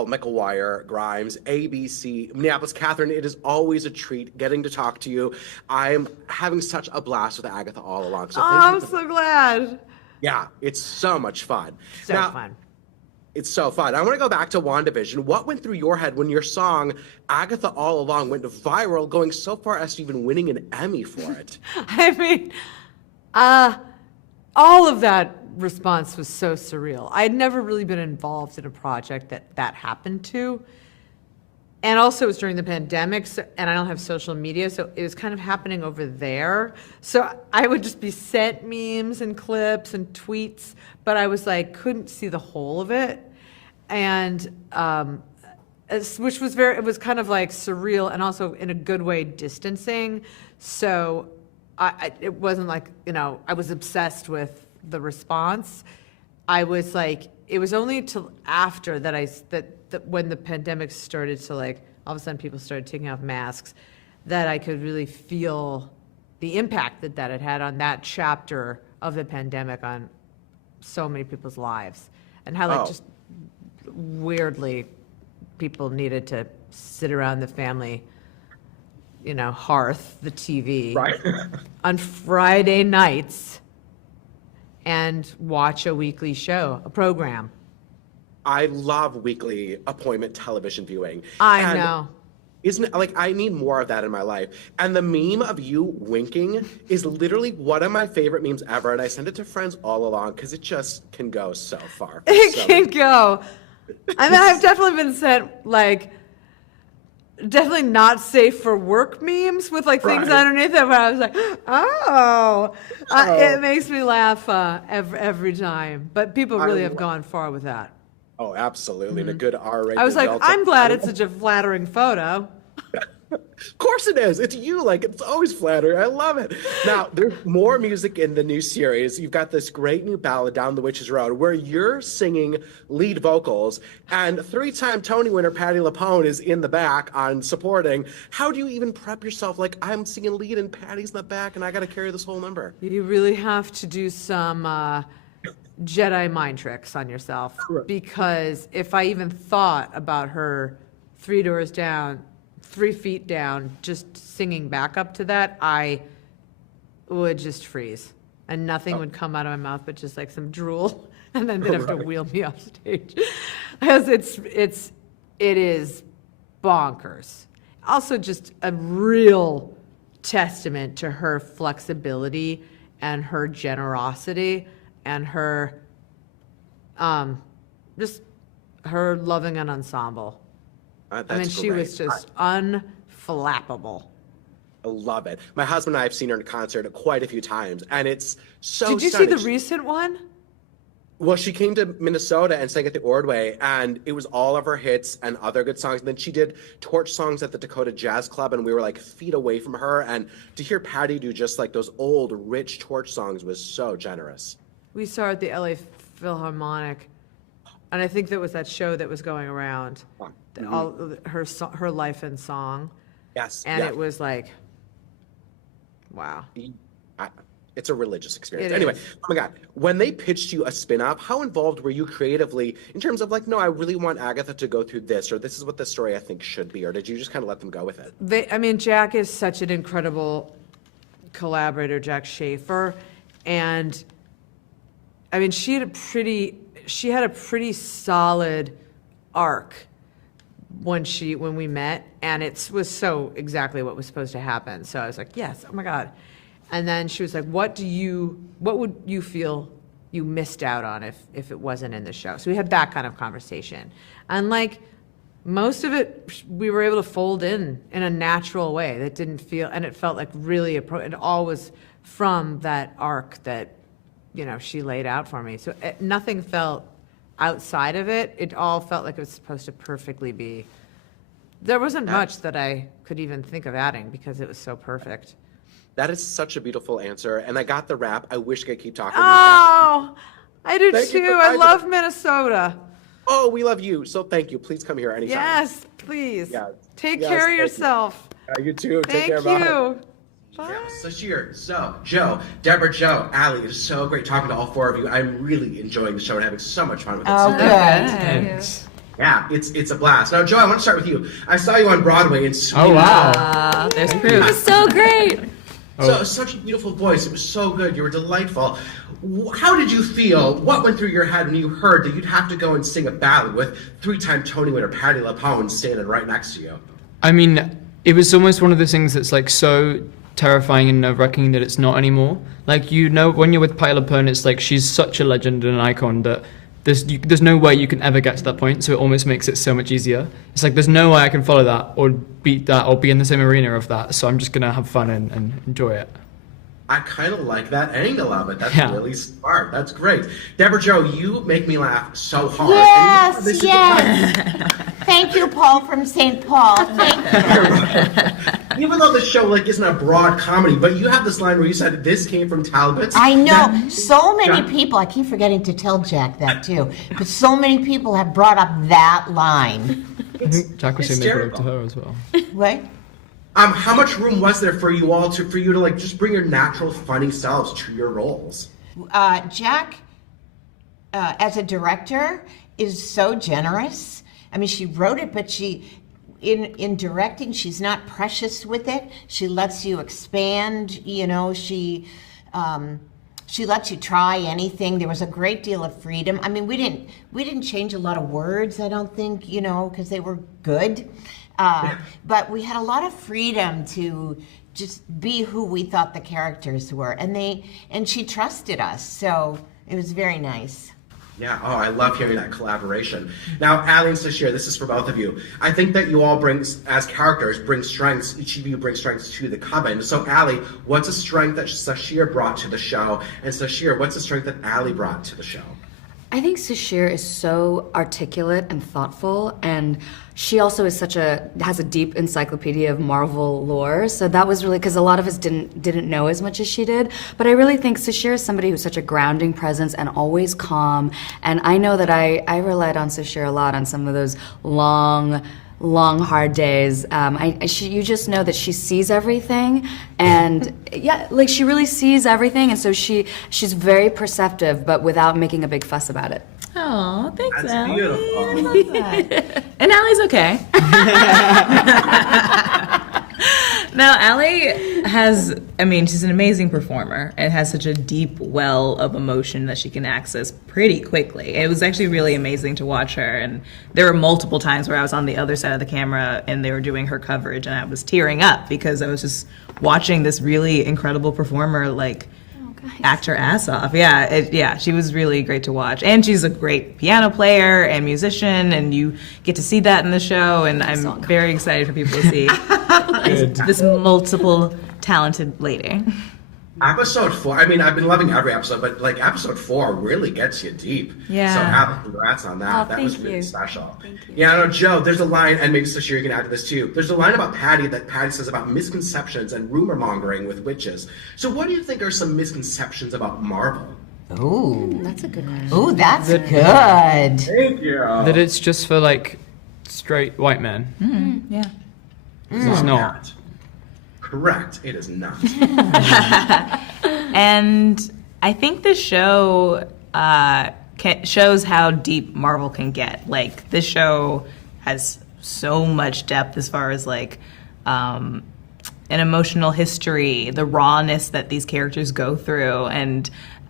Paul, McGuire, Grimes, ABC, Minneapolis. Catherine, it is always a treat getting to talk to you. I'm having such a blast with Agatha all along. So Oh, thank you. I'm so glad. Yeah, it's so much fun. So Now, fun. it's so fun. I want to go back to WandaVision. What went through your head when your song Agatha All Along went viral, going so far as to even winning an Emmy for it? I mean, all of that response was so surreal. I'd never really been involved in a project that happened to. And also it was during the pandemic, and I don't have social media, so it was kind of happening over there. So I would just be sent memes and clips and tweets, but I was like, couldn't see the whole of it. And, which was it was kind of like surreal and also in a good way distancing. So it wasn't like, I was obsessed with the response. I was like, it was only till after that when the pandemic started to, like, all of a sudden people started taking off masks, that I could really feel the impact that it had on that chapter of the pandemic on so many people's lives, and how like just weirdly people needed to sit around the family, hearth, the TV, Right. on Friday nights and watch a weekly show, a program. I love weekly appointment television viewing. I know. Isn't it like I need more of that in my life? And the meme of you winking is literally one of my favorite memes ever. And I send it to friends all along because it just can go so far. It can go. I mean, I've definitely been sent, like, definitely not safe for work memes with, like, things underneath it, where I was like, it makes me laugh every time. But people really have gone far with that. Oh, absolutely. And a good R-rated. I was like, I'm glad it's such a flattering photo. Of course it is. It's you. Like, it's always flattering. I love it. Now, there's more music in the new series. You've got this great new ballad, Down the Witch's Road, where you're singing lead vocals, and three-time Tony winner Patti LuPone is in the back on supporting. How do you even prep yourself? Like, I'm singing lead and Patty's in the back, and I got to carry this whole number. You really have to do some Jedi mind tricks on yourself. Correct. Because if I even thought about her 3 doors down, 3 feet down, just singing back up to that, I would just freeze. And nothing would come out of my mouth but just like some drool. And then they'd have to wheel me off stage. Because it is bonkers. Also just a real testament to her flexibility and her generosity and her, just her loving an ensemble. I mean, she was just unflappable. I love it. My husband and I have seen her in concert quite a few times, and it's so Did you stunning. see the recent one? Well, she came to Minnesota and sang at the Ordway, and it was all of her hits and other good songs. And then she did torch songs at the Dakota Jazz Club, and we were like feet away from her. And to hear Patti do just like those old, rich torch songs was so generous. We saw her at the LA Philharmonic, and I think that was that show that was going around, all her life and song. Yes. And it was like, wow. It's a religious experience. It Anyway, is. oh my God. When they pitched you a spin-off, how involved were you creatively in terms of like, no, I really want Agatha to go through this, or this is what the story I think should be, or did you just kind of let them go with it? Jack is such an incredible collaborator, Jack Schaefer, and I mean, she had a pretty solid arc when we met, and it was so exactly what was supposed to happen. So I was like, yes, oh my God. And then she was like, what would you feel you missed out on if it wasn't in the show? So we had that kind of conversation. And like most of it, we were able to fold in a natural way that didn't feel, and it felt like really, it all was from that arc that, she laid out for me. So nothing felt outside of it. It all felt like it was supposed to perfectly be. There wasn't much that I could even think of adding because it was so perfect. That is such a beautiful answer, and I got the rap. I wish I could keep talking. Oh, I do Thank you too. for I finding love it. Minnesota. Oh, we love you. So thank you. Please come here anytime. Yes, please. Yeah. Take Yes, care of thank you. yourself. You too. Take Thank care. Bye. you. Yeah, Bye. so Joe, Deborah, Joe, Allie, it is so great talking to all four of you. I'm really enjoying the show and having so much fun with it. Oh, So good. thank you. Thanks. Yeah, it's a blast. Now, Joe, I want to start with you. I saw you on Broadway in Sweden. Oh, wow. There's Thank proof. you. It was so great. So such a beautiful voice. It was so good. You were delightful. How did you feel? What went through your head when you heard that you'd have to go and sing a ballad with three-time Tony winner Patti LuPone standing right next to you? I mean, it was almost one of those things that's like so terrifying and nerve-wracking that it's not anymore. Like, you know, when you're with Patti LuPone, it's like she's such a legend and an icon that there's no way you can ever get to that point, so it almost makes it so much easier. It's like there's no way I can follow that or beat that or be in the same arena of that, so I'm just going to have fun and enjoy it. I kind of like that angle of it. That's Yeah. really smart. That's great. Deborah Jo, you make me laugh so hard. Yes, And this is yes. Thank you, Paul from St. Paul. Thank you. Even though the show isn't a broad comedy, but you have this line where you said this came from Talbot's. I know. That- So many Jack? people, I keep forgetting to tell Jack that too, but so many people have brought up that line. I think Jack was saying they brought it up to hysterical. her as well. What? How much room was there for you all for you to just bring your natural funny selves to your roles? Jack, as a director, is so generous. I mean, she wrote it, but in directing, she's not precious with it. She lets you expand. You know, she lets you try anything. There was a great deal of freedom. I mean, we didn't change a lot of words, I don't think, because they were good. But we had a lot of freedom to just be who we thought the characters were, and she trusted us, so it was very nice. Yeah, I love hearing that collaboration. Now, Allie and Sashir, this is for both of you. I think that you all as characters, bring strengths, each of you bring strengths to the coven. So, Allie, what's a strength that Sashir brought to the show? And Sashir, what's a strength that Allie brought to the show? I think Sashir is so articulate and thoughtful, and she also is has a deep encyclopedia of Marvel lore. So that was really, because a lot of us didn't know as much as she did. But I really think Sashir is somebody who's such a grounding presence and always calm. And I know that I relied on Sashir a lot on some of those long, hard days. You just know that she sees everything, and she really sees everything, and so she's very perceptive, but without making a big fuss about it. Oh, thanks, That's Allie. beautiful. And Allie's okay. Now, Allie she's an amazing performer and has such a deep well of emotion that she can access pretty quickly. It was actually really amazing to watch her, and there were multiple times where I was on the other side of the camera and they were doing her coverage and I was tearing up because I was just watching this really incredible performer act her ass off. She was really great to watch, and she's a great piano player and musician, and you get to see that in the show, and I'm very excited for people to see this multiple talented lady. Episode 4, I've been loving every episode, but episode 4 really gets you deep. Yeah. So Allie, congrats on that. That was thank really you. special. Thank you. Yeah, no, Joe, there's a line, and maybe Sashir, you can add to this too. There's a line about Patty that Patty says about misconceptions and rumor mongering with witches. So what do you think are some misconceptions about Marvel? Ooh, That's a good one. ooh, that's good. Thank you. That it's just for straight white men. Yeah. It's not. Correct. It is not. And I think this show shows how deep Marvel can get. This show has so much depth as far as an emotional history, the rawness that these characters go through, and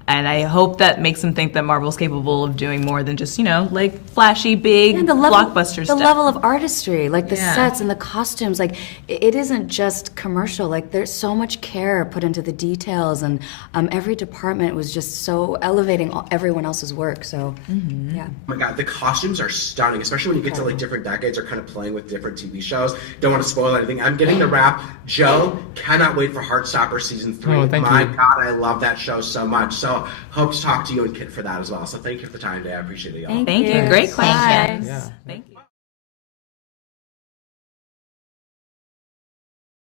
I hope that makes them think that Marvel's capable of doing more than just, flashy, big, blockbuster stuff. The level of artistry, the Yeah. sets and the costumes, it isn't just commercial. There's so much care put into the details, and every department was just so elevating everyone else's work. So, yeah. Oh my god, the costumes are stunning, especially when you get to different decades or kind of playing with different TV shows. Don't want to spoil anything. I'm getting the wrap. Joe, cannot wait for Heartstopper season 3. Oh, thank my you. god, I love that show so much. So hope to talk to you and Kit for that as well. So thank you for the time today. I appreciate it, y'all. Thank you. Great Bye. questions. Yeah. Thank you.